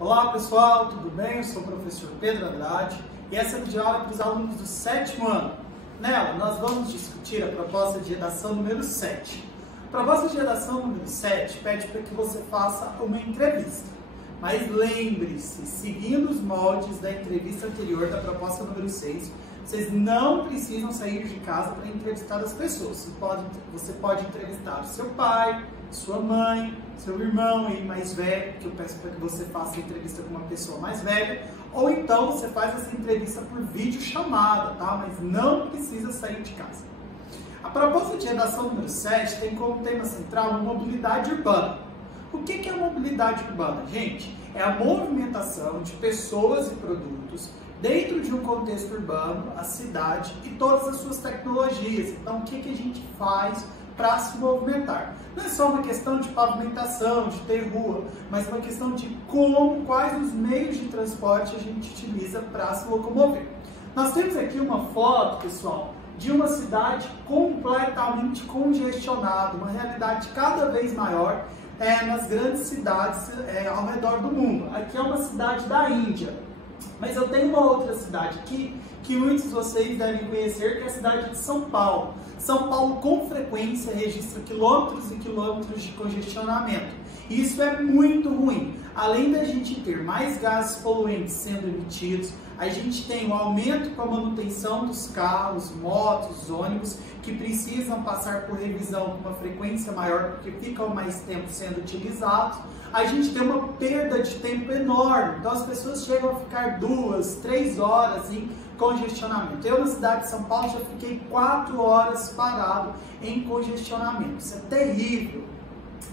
Olá pessoal, tudo bem? Eu sou o professor Pedro Andrade e essa videoaula é para os alunos do 7º ano. Nela, nós vamos discutir a proposta de redação número 7. A proposta de redação número 7 pede para que você faça uma entrevista. Mas lembre-se, seguindo os moldes da entrevista anterior da proposta número 6, vocês não precisam sair de casa para entrevistar as pessoas. Você pode entrevistar o seu pai, sua mãe, seu irmão aí mais velho, que eu peço para que você faça a entrevista com uma pessoa mais velha, ou então você faz essa entrevista por videochamada, tá? Mas não precisa sair de casa. A proposta de redação número 7 tem como tema central a mobilidade urbana. O que é a mobilidade urbana, gente? É a movimentação de pessoas e produtos dentro de um contexto urbano, a cidade e todas as suas tecnologias. Então, o que a gente faz para se movimentar? Não é só uma questão de pavimentação, de ter rua, mas uma questão de quais os meios de transporte a gente utiliza para se locomover. Nós temos aqui uma foto, pessoal, de uma cidade completamente congestionada, uma realidade cada vez maior nas grandes cidades ao redor do mundo. Aqui é uma cidade da Índia, mas eu tenho uma outra cidade aqui que muitos de vocês devem conhecer, que é a cidade de São Paulo. São Paulo, com frequência, registra quilômetros e quilômetros de congestionamento. E isso é muito ruim. Além da gente ter mais gases poluentes sendo emitidos, a gente tem um aumento com a manutenção dos carros, motos, ônibus, que precisam passar por revisão com uma frequência maior, porque ficam mais tempo sendo utilizados. A gente tem uma perda de tempo enorme. Então as pessoas chegam a ficar 2, 3 horas em congestionamento. Eu, na cidade de São Paulo, já fiquei 4 horas parado em congestionamento. Isso é terrível.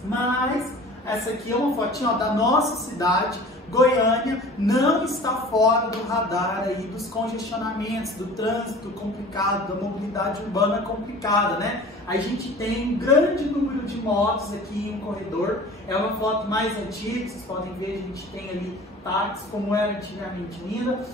Mas essa aqui é uma fotinha da nossa cidade. Goiânia não está fora do radar aí dos congestionamentos, do trânsito complicado, da mobilidade urbana complicada, né? A gente tem um grande número de motos aqui em um corredor. É uma foto mais antiga, vocês podem ver, a gente tem ali táxis como era antigamente ainda.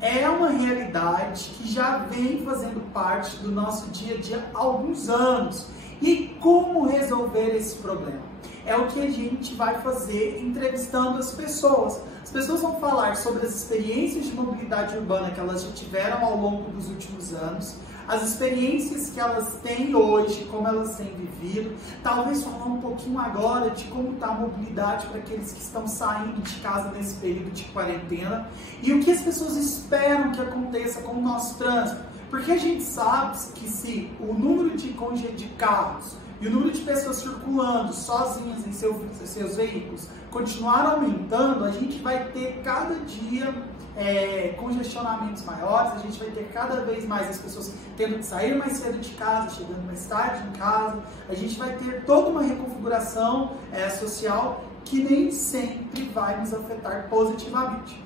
É uma realidade que já vem fazendo parte do nosso dia a dia há alguns anos. E como resolver esse problema? É o que a gente vai fazer entrevistando as pessoas. As pessoas vão falar sobre as experiências de mobilidade urbana que elas já tiveram ao longo dos últimos anos, as experiências que elas têm hoje, como elas têm vivido, talvez falar um pouquinho agora de como está a mobilidade para aqueles que estão saindo de casa nesse período de quarentena e o que as pessoas esperam que aconteça com o nosso trânsito. Porque a gente sabe que se o número de carros e o número de pessoas circulando sozinhas em seus veículos continuar aumentando, a gente vai ter cada dia congestionamentos maiores, a gente vai ter cada vez mais as pessoas tendo que sair mais cedo de casa, chegando mais tarde em casa, a gente vai ter toda uma reconfiguração social que nem sempre vai nos afetar positivamente.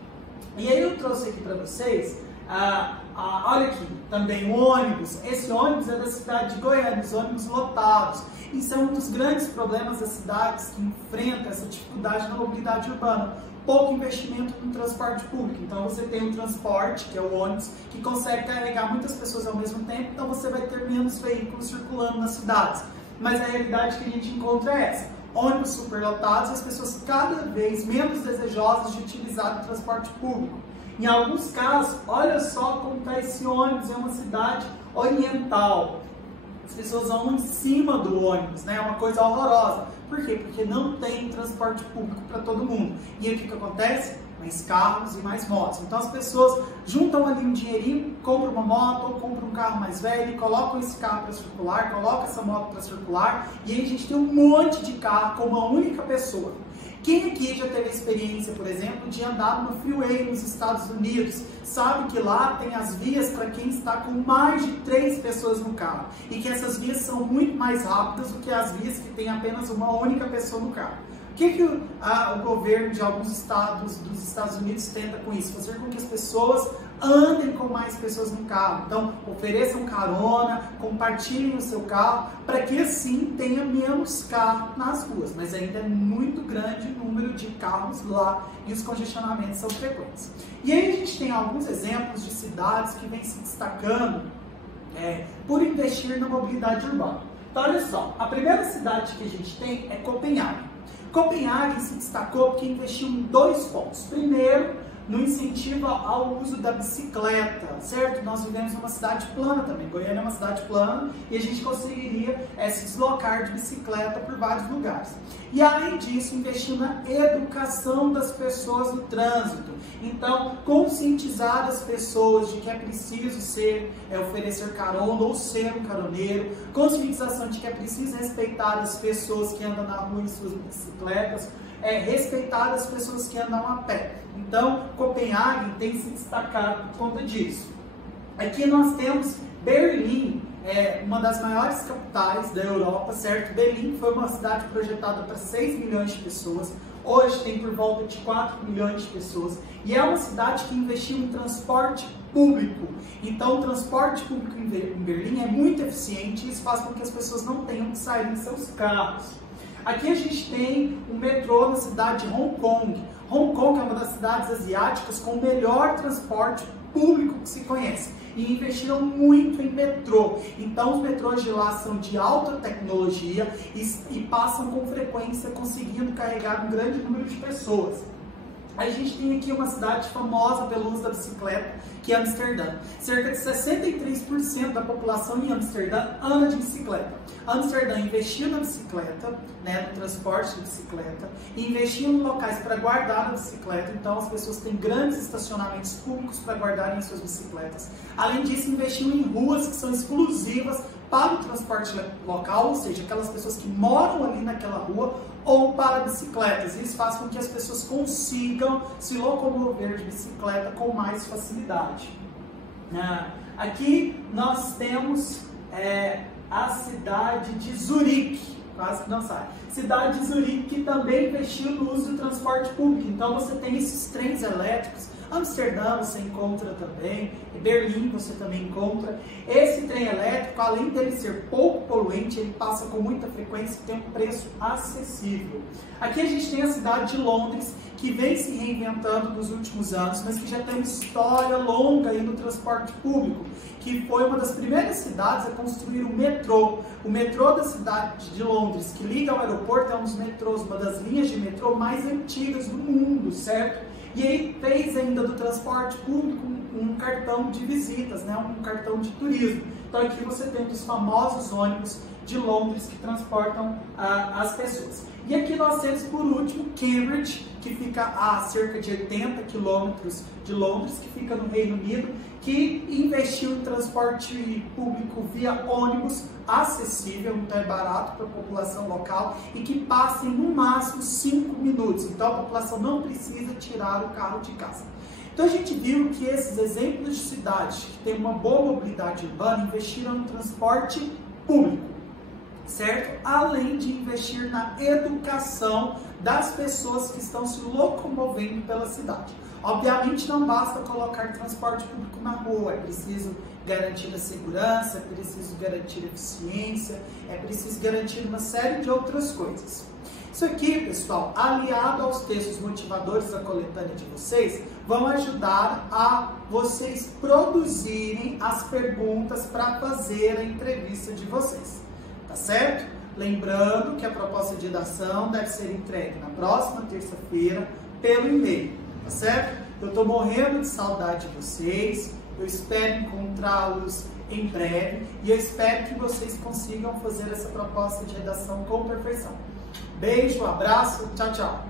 E aí eu trouxe aqui para vocês, olha aqui, também o ônibus. Esse ônibus é da cidade de Goiânia, os ônibus lotados. Isso é um dos grandes problemas das cidades que enfrentam essa dificuldade na mobilidade urbana. Pouco investimento no transporte público. Então você tem o transporte, que é o ônibus, que consegue carregar muitas pessoas ao mesmo tempo, então você vai ter menos veículos circulando nas cidades. Mas a realidade que a gente encontra é essa. Ônibus superlotados e as pessoas cada vez menos desejosas de utilizar o transporte público. Em alguns casos, olha só como está esse ônibus, é uma cidade oriental. As pessoas vão em cima do ônibus, né? É uma coisa horrorosa. Por quê? Porque não tem transporte público para todo mundo. E aí o que acontece? Mais carros e mais motos. Então as pessoas juntam ali um dinheirinho, compram uma moto ou compram um carro mais velho, colocam esse carro para circular, colocam essa moto para circular, e aí a gente tem um monte de carro com uma única pessoa. Quem aqui já teve a experiência, por exemplo, de andar no freeway nos Estados Unidos, sabe que lá tem as vias para quem está com mais de 3 pessoas no carro e que essas vias são muito mais rápidas do que as vias que tem apenas uma única pessoa no carro. O que o governo de alguns estados dos Estados Unidos tenta com isso? Fazer com que as pessoas andem com mais pessoas no carro. Então, ofereçam carona, compartilhem o seu carro, para que assim tenha menos carro nas ruas. Mas ainda é muito grande o número de carros lá e os congestionamentos são frequentes. E aí a gente tem alguns exemplos de cidades que vêm se destacando por investir na mobilidade urbana. Então, olha só, a primeira cidade que a gente tem é Copenhague. Copenhague se destacou porque investiu em dois pontos. Primeiro, no incentivo ao uso da bicicleta, certo? Nós vivemos numa cidade plana também, Goiânia é uma cidade plana e a gente conseguiria se deslocar de bicicleta por vários lugares. E além disso, investiu na educação das pessoas no trânsito. Então, conscientizar as pessoas de que é preciso oferecer carona ou ser um caroneiro, conscientização de que é preciso respeitar as pessoas que andam na rua em suas bicicletas, respeitar as pessoas que andam a pé. Então, Copenhague tem se destacado por conta disso. Aqui nós temos Berlim, uma das maiores capitais da Europa, certo? Berlim foi uma cidade projetada para 6 milhões de pessoas, hoje tem por volta de 4 milhões de pessoas, e é uma cidade que investiu em transporte público. Então, o transporte público em Berlim é muito eficiente e isso faz com que as pessoas não tenham que sair em seus carros. Aqui a gente tem um metrô na cidade de Hong Kong. Hong Kong é uma das cidades asiáticas com o melhor transporte público que se conhece. E investiram muito em metrô. Então os metrôs de lá são de alta tecnologia e passam com frequência conseguindo carregar um grande número de pessoas. A gente tem aqui uma cidade famosa pelo uso da bicicleta, que é Amsterdã. Cerca de 63% da população em Amsterdã anda de bicicleta. Amsterdã investiu na bicicleta, no transporte de bicicleta, e investiu em locais para guardar a bicicleta, então as pessoas têm grandes estacionamentos públicos para guardarem suas bicicletas. Além disso, investiu em ruas que são exclusivas para o transporte local, ou seja, aquelas pessoas que moram ali naquela rua, ou para bicicletas. Isso faz com que as pessoas consigam se locomover de bicicleta com mais facilidade. Aqui nós temos a cidade de Zurique, quase que não sai. Cidade de Zurique que também investiu no uso do transporte público. Então você tem esses trens elétricos. Amsterdã você encontra também, Berlim você também encontra. Esse trem elétrico, além dele ser pouco poluente, ele passa com muita frequência e tem um preço acessível. Aqui a gente tem a cidade de Londres, que vem se reinventando nos últimos anos, mas que já tem uma história longa aí no transporte público, que foi uma das primeiras cidades a construir o metrô. O metrô da cidade de Londres, que liga ao aeroporto, é um dos metrôs, uma das linhas de metrô mais antigas do mundo, certo? E ele fez ainda do transporte público um cartão de visitas, um cartão de turismo. Então aqui você tem um dos famosos ônibus de Londres que transportam as pessoas. E aqui nós temos, por último, Cambridge, que fica a cerca de 80 quilômetros de Londres, que fica no Reino Unido, que investiu em transporte público via ônibus acessível, então é barato para a população local e que passa em no máximo 5 minutos. Então a população não precisa tirar o carro de casa. Então a gente viu que esses exemplos de cidades que têm uma boa mobilidade urbana investiram no transporte público, certo? Além de investir na educação das pessoas que estão se locomovendo pela cidade. Obviamente não basta colocar transporte público na rua, é preciso garantir a segurança, é preciso garantir a eficiência, é preciso garantir uma série de outras coisas. Isso aqui, pessoal, aliado aos textos motivadores da coletânea de vocês, vão ajudar a vocês produzirem as perguntas para fazer a entrevista de vocês, tá certo? Lembrando que a proposta de redação deve ser entregue na próxima terça-feira pelo e-mail, tá certo? Eu estou morrendo de saudade de vocês, eu espero encontrá-los em breve e eu espero que vocês consigam fazer essa proposta de redação com perfeição. Beijo, abraço, tchau, tchau!